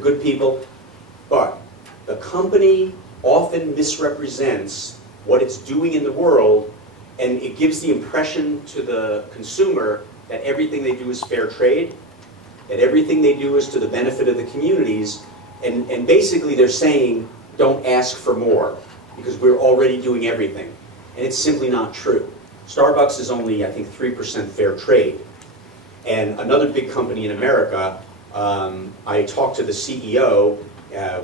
good people, but the company often misrepresents what it's doing in the world, and it gives the impression to the consumer that everything they do is fair trade, that everything they do is to the benefit of the communities, and basically they're saying, don't ask for more, because we're already doing everything. And it's simply not true. Starbucks is only, I think, 3% fair trade. And another big company in America, I talked to the CEO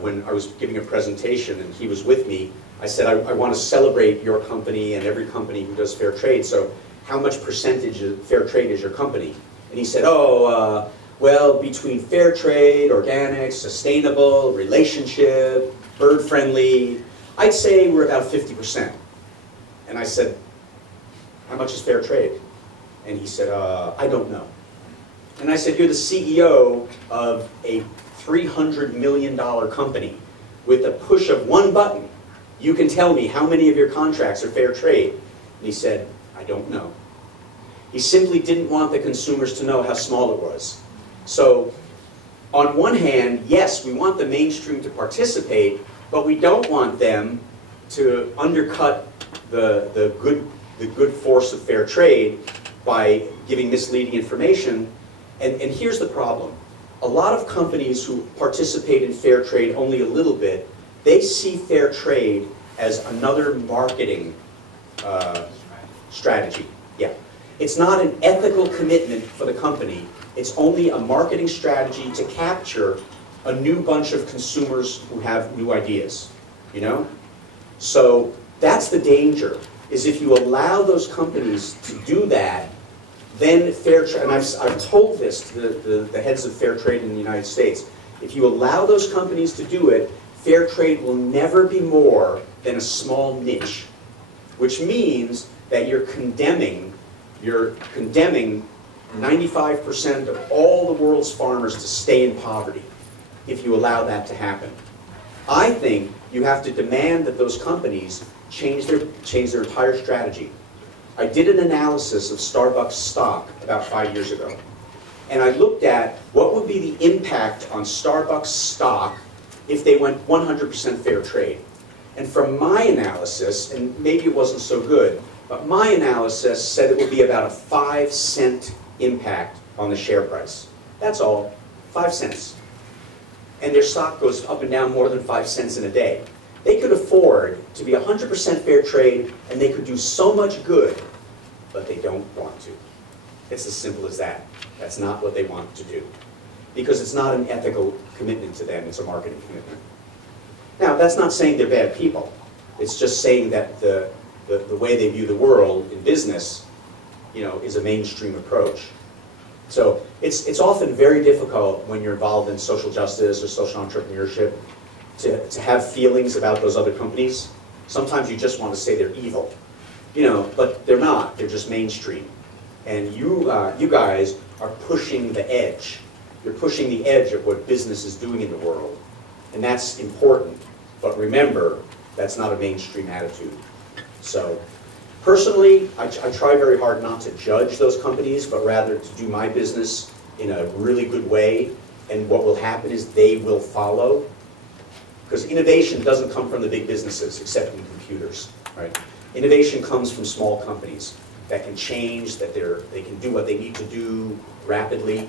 when I was giving a presentation, and he was with me. I said, I want to celebrate your company and every company who does fair trade, so how much percentage of fair trade is your company? And he said, oh, well, between fair trade, organic, sustainable, relationship, bird-friendly, I'd say we're about 50%. And I said, how much is fair trade? And he said, I don't know. And I said, you're the CEO of a $300 million company. With a push of one button, you can tell me how many of your contracts are fair trade. And he said, I don't know. He simply didn't want the consumers to know how small it was. So, on one hand, yes, we want the mainstream to participate, but we don't want them to undercut the good force of fair trade by giving misleading information. And here's the problem. A lot of companies who participate in fair trade only a little bit, they see fair trade as another marketing strategy. Yeah. It's not an ethical commitment for the company. It's only a marketing strategy to capture a new bunch of consumers who have new ideas, you know? So that's the danger, is if you allow those companies to do that, then fair trade, and I've told this to the heads of fair trade in the United States, if you allow those companies to do it, fair trade will never be more than a small niche, which means that you're condemning 95% of all the world's farmers to stay in poverty if you allow that to happen. I think you have to demand that those companies change their entire strategy. I did an analysis of Starbucks stock about 5 years ago, and I looked at what would be the impact on Starbucks stock if they went 100% fair trade. And from my analysis, and maybe it wasn't so good, but my analysis said it would be about a 5-cent impact on the share price. That's all, 5 cents. And their stock goes up and down more than 5 cents in a day. They could afford to be 100% fair trade, and they could do so much good, but they don't want to. It's as simple as that. That's not what they want to do. Because it's not an ethical commitment to them, it's a marketing commitment. Now, that's not saying they're bad people. It's just saying that the way they view the world in business, you know, is a mainstream approach. So it's often very difficult when you're involved in social justice or social entrepreneurship to have feelings about those other companies. Sometimes you just want to say they're evil, you know, but they're not. They're just mainstream. And you guys are pushing the edge. You're pushing the edge of what business is doing in the world. And that's important. But remember, that's not a mainstream attitude. So personally, I try very hard not to judge those companies, but rather to do my business in a really good way. And what will happen is they will follow. Because innovation doesn't come from the big businesses, except in computers, right? Innovation comes from small companies that can change, that they can do what they need to do rapidly.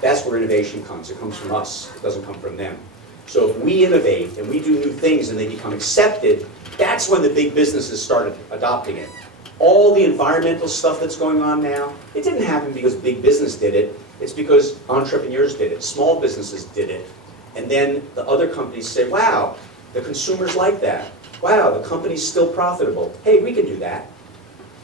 That's where innovation comes. It comes from us. It doesn't come from them. So if we innovate and we do new things and they become accepted, that's when the big businesses started adopting it. All the environmental stuff that's going on now, it didn't happen because big business did it. It's because entrepreneurs did it. Small businesses did it. And then the other companies say, wow, the consumers like that. Wow, the company's still profitable. Hey, we can do that.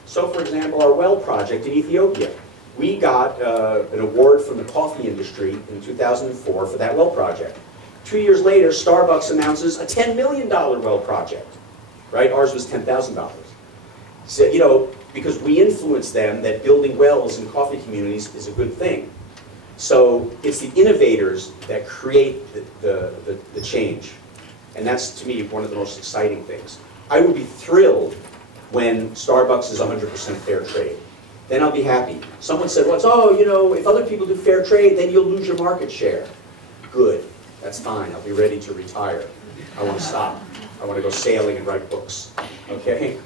So for example, our well project in Ethiopia. We got an award from the coffee industry in 2004 for that well project. 2 years later, Starbucks announces a $10 million well project. Right? Ours was $10,000. So, you know, because we influence them that building wells in coffee communities is a good thing. So it's the innovators that create the change. And that's, to me, one of the most exciting things. I would be thrilled when Starbucks is 100% fair trade. Then I'll be happy. Someone said once, oh, you know, if other people do fair trade, then you'll lose your market share. Good. That's fine. I'll be ready to retire. I want to stop. I want to go sailing and write books. Okay?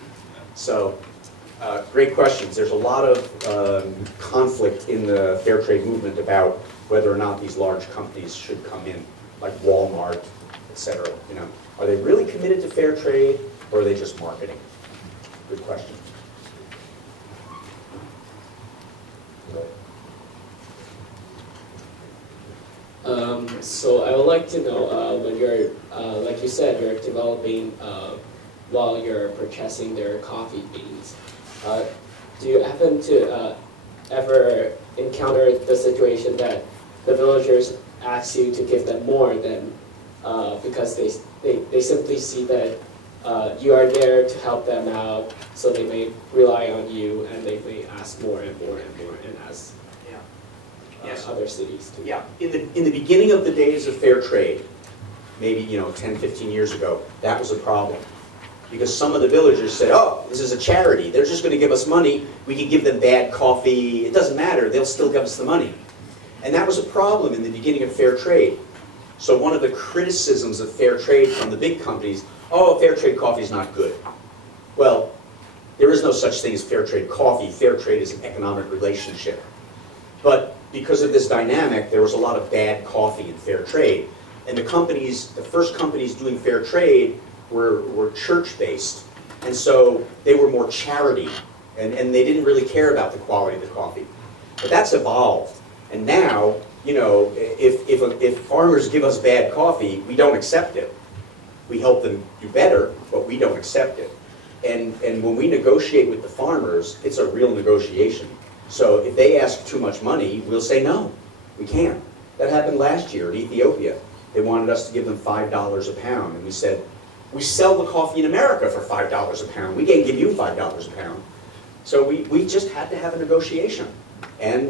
So, great questions. There's a lot of conflict in the fair trade movement about whether or not these large companies should come in, like Walmart, etc. You know, are they really committed to fair trade, or are they just marketing? Good question. So I would like to know, when you're, like you said, you're developing while you're purchasing their coffee beans. Do you happen to ever encounter the situation that the villagers ask you to give them more than, because they simply see that you are there to help them out, so they may rely on you, and they may ask more and more and more, and ask other cities too. Yeah, in the beginning of the days of fair trade, maybe 10, 15 years ago, that was a problem. Because some of the villagers said, oh, this is a charity, they're just going to give us money, we can give them bad coffee, it doesn't matter, they'll still give us the money. And that was a problem in the beginning of fair trade. So one of the criticisms of fair trade from the big companies, oh, fair trade coffee is not good. Well, there is no such thing as fair trade coffee. Fair trade is an economic relationship. But because of this dynamic, there was a lot of bad coffee in fair trade. And the first companies doing fair trade were church-based. And so they were more charity. And they didn't really care about the quality of the coffee. But that's evolved. And now, if farmers give us bad coffee, we don't accept it. We help them do better, but we don't accept it. And when we negotiate with the farmers, it's a real negotiation. So if they ask too much money, we'll say no, we can't. That happened last year in Ethiopia. They wanted us to give them $5 a pound, and we said, we sell the coffee in America for $5 a pound. We can't give you $5 a pound. So we just had to have a negotiation. And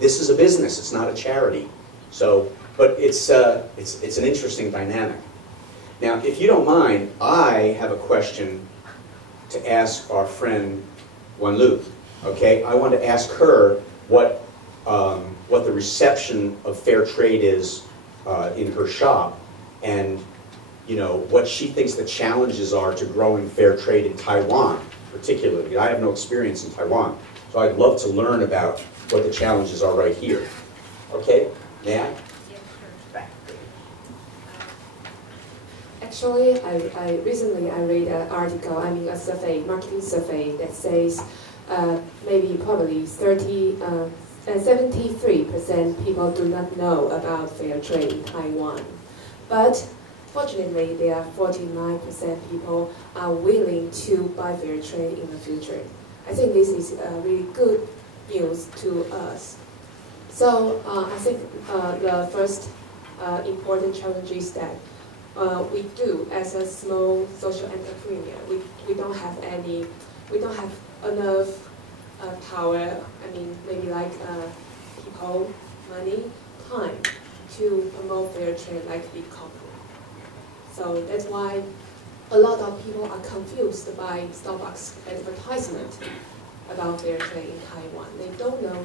this is a business, it's not a charity. So, but it's an interesting dynamic. Now, if you don't mind, I have a question to ask our friend Wan Lu. Okay, I want to ask her what the reception of fair trade is in her shop, and what she thinks the challenges are to growing fair trade in Taiwan, particularly. I have no experience in Taiwan, so I'd love to learn about what the challenges are right here. Okay, may I? Yeah, sure. Actually, recently I read an article, a survey, marketing survey that says probably 73% people do not know about fair trade in Taiwan. But fortunately, there are 49% people are willing to buy fair trade in the future. I think this is really good news to us. So I think the first important challenge is that we do, as a small social entrepreneur, we don't have enough power, maybe like people, money, time to promote fair trade like big company. So that's why a lot of people are confused by Starbucks advertisement about fair trade in Taiwan. They don't know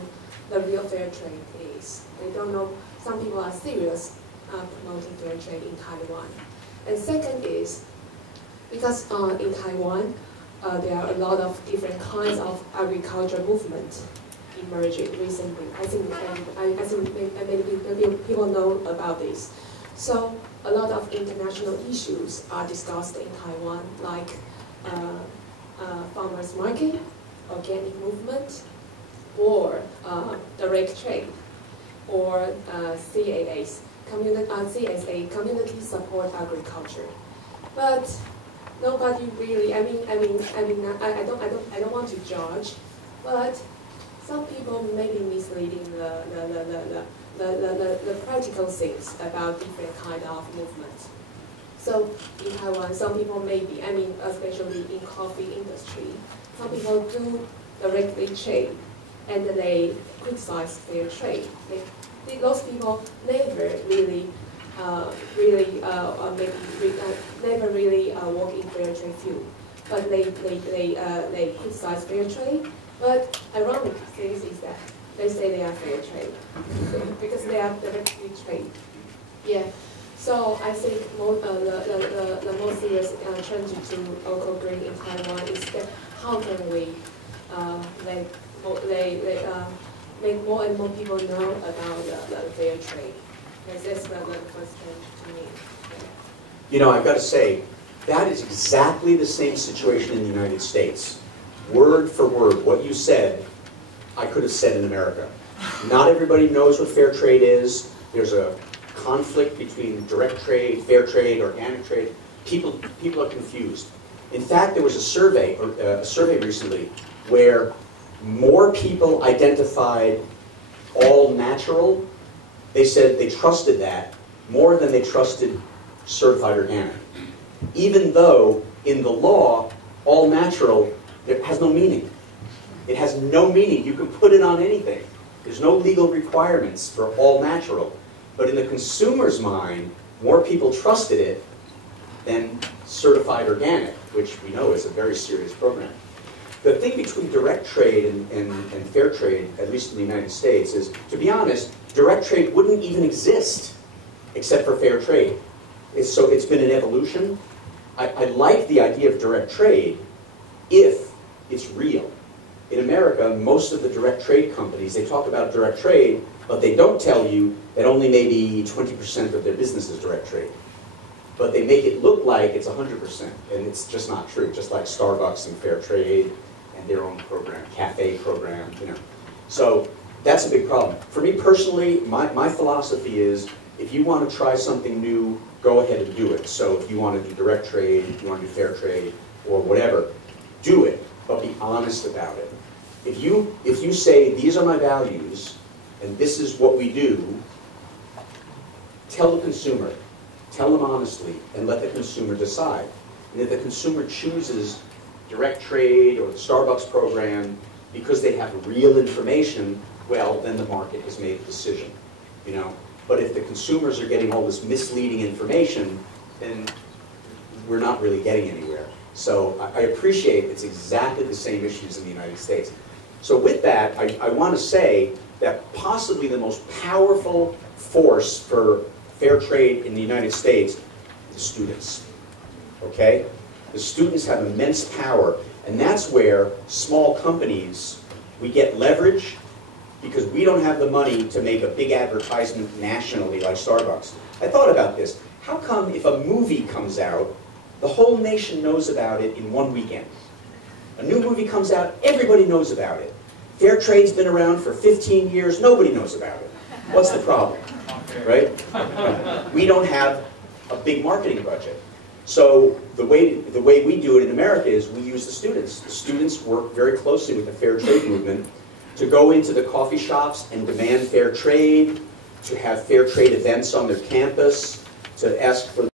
the real fair trade is. They don't know some people are serious promoting fair trade in Taiwan. And second is, because in Taiwan, there are a lot of different kinds of agriculture movement emerging recently. I think maybe people know about this. So a lot of international issues are discussed in Taiwan, like farmers market, organic movement, or direct trade, or CSA, community support agriculture. But nobody really. I don't want to judge, but some people may be misleading the practical things about different kind of movements. So in Taiwan, some people may be. Especially in coffee industry, some people do directly trade, and they criticize their trade. Those people never really never really work in fair trade field, but they criticize fair trade. But ironic thing is that they say they are fair trade because they are directly trade. Yeah. So I think the most serious challenge to local green in Taiwan is that how can we make more and more people know about the fair trade? Because that's the question to me. You know, I've got to say, that is exactly the same situation in the United States. Word for word, what you said, I could have said in America. Not everybody knows what fair trade is. There's a conflict between direct trade, fair trade, organic trade. People are confused. In fact, there was a survey recently where more people identified all natural. They said they trusted that more than they trusted certified organic. Even though in the law, all natural, it has no meaning. It has no meaning. You can put it on anything. There's no legal requirements for all natural. But in the consumer's mind, more people trusted it than certified organic, which we know is a very serious program. The thing between direct trade and fair trade, at least in the United States, is, to be honest, direct trade wouldn't even exist except for fair trade. So it's been an evolution. I like the idea of direct trade if it's real. In America, most of the direct trade companies, they talk about direct trade, but they don't tell you that only maybe 20% of their business is direct trade. But they make it look like it's 100%, and it's just not true, just like Starbucks and fair trade and their own program, cafe program, you know. So that's a big problem. For me personally, my philosophy is, if you want to try something new, go ahead and do it. So if you want to do direct trade, if you want to do fair trade, or whatever, do it, but be honest about it. If you say, these are my values, and this is what we do, tell the consumer, tell them honestly, and let the consumer decide. And if the consumer chooses direct trade or the Starbucks program because they have real information, well, then the market has made a decision, you know. But if the consumers are getting all this misleading information, then we're not really getting anywhere. So I appreciate it's exactly the same issues in the United States. So with that, I want to say that possibly the most powerful force for fair trade in the United States is the students, okay? The students have immense power, and that's where small companies, we get leverage, because we don't have the money to make a big advertisement nationally like Starbucks. I thought about this. How come if a movie comes out, the whole nation knows about it in one weekend? A new movie comes out, everybody knows about it. Fair trade's been around for 15 years, nobody knows about it. What's the problem, right? We don't have a big marketing budget. So the way we do it in America is we use the students. The students work very closely with the fair trade movement to go into the coffee shops and demand fair trade, to have fair trade events on their campus, to ask for